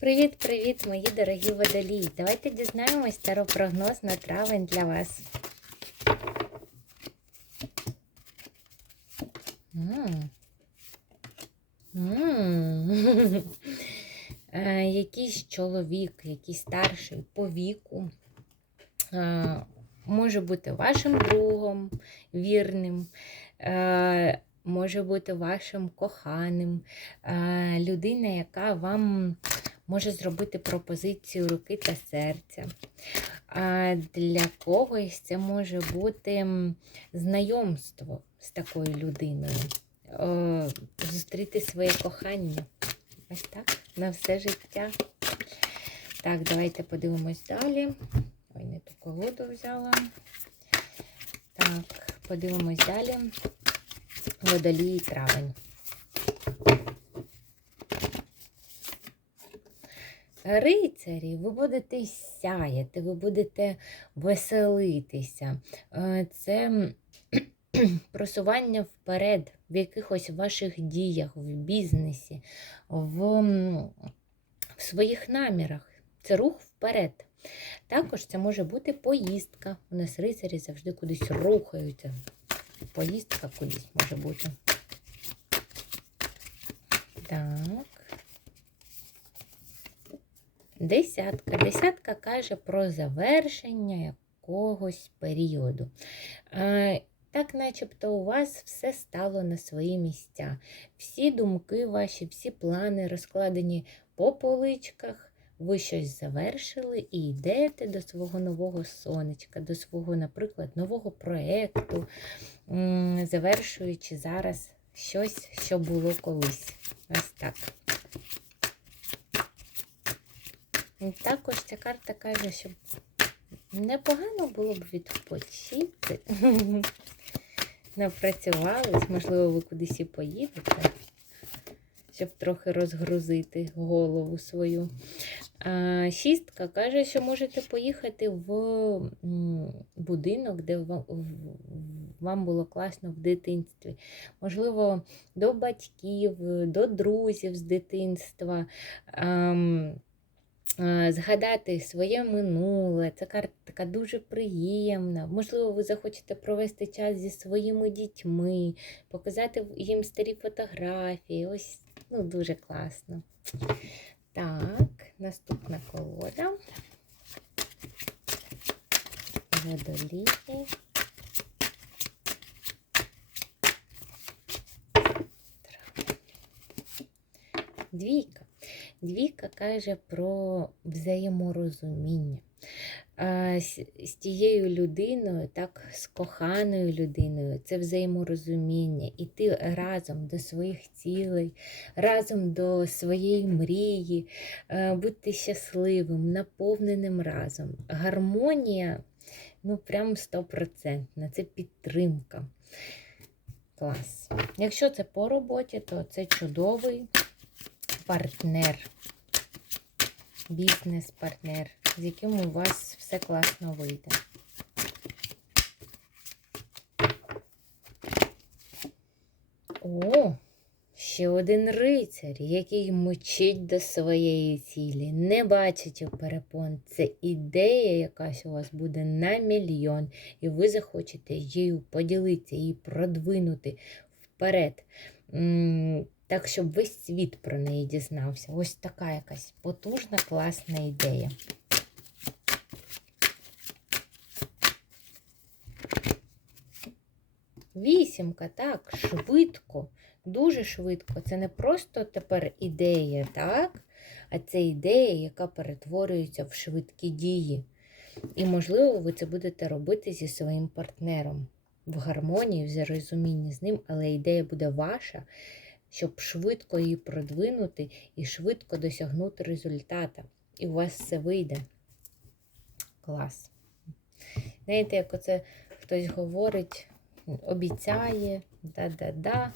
Привіт-привіт, мої дорогі водолії! Давайте дізнаємось старопрогноз на травень для вас. Е, Якийсь чоловік, якийсь старший по віку, е, може бути вашим другом вірним, е, може бути вашим коханим, людина, яка вам може зробити пропозицію руки та серця. А для когось це може бути знайомство з такою людиною, зустріти своє кохання. Ось так, на все життя. Так, давайте подивимось далі. Ой, не ту колоду взяла. Так, подивимось далі. Водолій травень. Рицарі, ви будете сяяти, ви будете веселитися. Е, Це просування вперед в якихось ваших діях, в бізнесі, в, в своїх намірах. Це рух вперед. Також це може бути поїздка. У нас рицарі завжди кудись рухаються. Поїздка кудись може бути. Так. Десятка. Десятка каже про завершення якогось періоду. Так, начебто, у вас все стало на свої місця. Всі думки ваші, всі плани розкладені по поличках. Ви щось завершили і йдете до свого нового сонечка, до свого, наприклад, нового проєкту, завершуючи зараз щось, що було колись. Ось так. Також ця карта каже, що непогано було б відпочити. Напрацювались, можливо, ви кудись і поїдете, щоб трохи розгрузити голову свою. А, Шістка каже, що можете поїхати в будинок, де вам було класно в дитинстві. Можливо, до батьків, до друзів з дитинства. Е, Згадати своє минуле, це карта така дуже приємна. Можливо, ви захочете провести час зі своїми дітьми, показати їм старі фотографії. Ось ну, дуже класно. Так, наступна колода. Водолії. Двійка. Двійка каже про взаєморозуміння. З, тією людиною, так, з коханою людиною, це взаєморозуміння. Іти разом до своїх цілей, разом до своєї мрії, бути щасливим, наповненим разом. Гармонія, ну, прям стопроцентна, це підтримка. Клас. Якщо це по роботі, то це чудовий партнер, бізнес-партнер, з яким у вас все класно вийде. О, ще один рицар, який мчить до своєї цілі, не бачить перепон. Це ідея якась у вас буде на мільйон, і ви захочете її поділитися, її продвинути вперед. Так, щоб весь світ про неї дізнався. Ось така якась потужна, класна ідея. Вісімка, так, швидко, дуже швидко. Це не просто тепер ідея, так? А це ідея, яка перетворюється в швидкі дії. І, можливо, ви це будете робити зі своїм партнером в гармонії, в зарозумінні з ним, але ідея буде ваша, щоб швидко її продвинути і швидко досягнути результата. І у вас все вийде. Клас. Знаєте, як оце хтось говорить, обіцяє, да-да-да,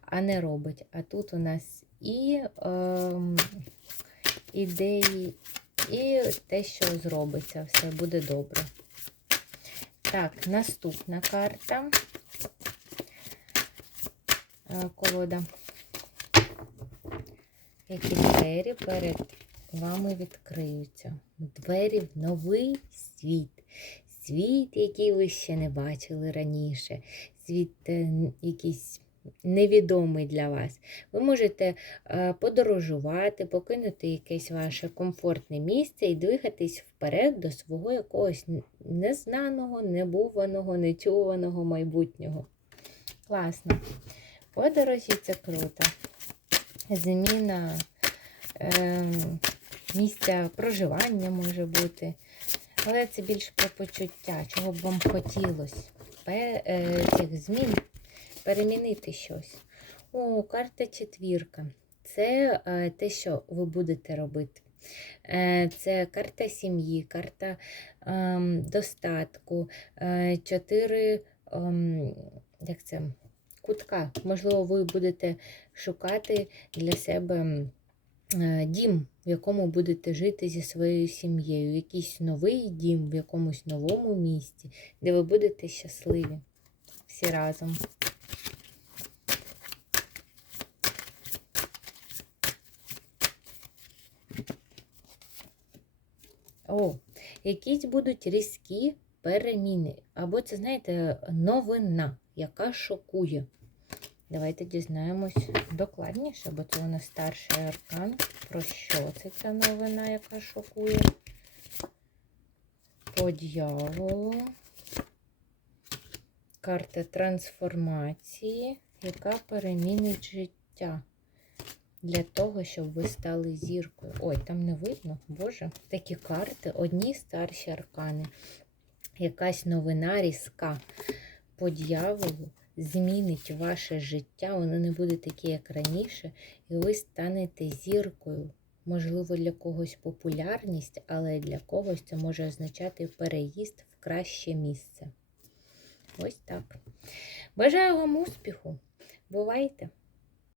а не робить. А тут у нас і ем, ідеї, і те, що зробиться, все буде добре. Так, наступна карта. Е, Колода. Які двері перед вами відкриються двері в новий світ. Світ, який ви ще не бачили раніше, світ е, якийсь невідомий для вас. Ви можете е, подорожувати, покинути якесь ваше комфортне місце і двигатись вперед до свого якогось незнаного, небуваного, нечуваного майбутнього. Класно. Подорожі це круто. Зміна ем, місця проживання може бути. Але це більш про почуття, чого б вам хотілося. Е, цих змін перемінити щось. О, карта четвірка. Це е, те, що ви будете робити. Е, це карта сім'ї, карта ем, достатку, чотири ем, як це, кутка. Можливо, ви будете шукати для себе е, дім, в якому будете жити зі своєю сім'єю. Якийсь новий дім в якомусь новому місті, де ви будете щасливі всі разом. О, якісь будуть різкі переміни. Або це, знаєте, новина, яка шокує. Давайте дізнаємось докладніше, бо це у нас старший аркан. Про що це ця новина, яка шокує? По дьяволу. Карта трансформації, яка перемінить життя. Для того, щоб ви стали зіркою. Ой, там не видно, Боже. Такі карти, одні старші аркани. Якась новина різка по дьяволу змінить ваше життя, воно не буде таке, як раніше, і ви станете зіркою. Можливо, для когось популярність, але для когось це може означати переїзд в краще місце. Ось так. Бажаю вам успіху! Бувайте!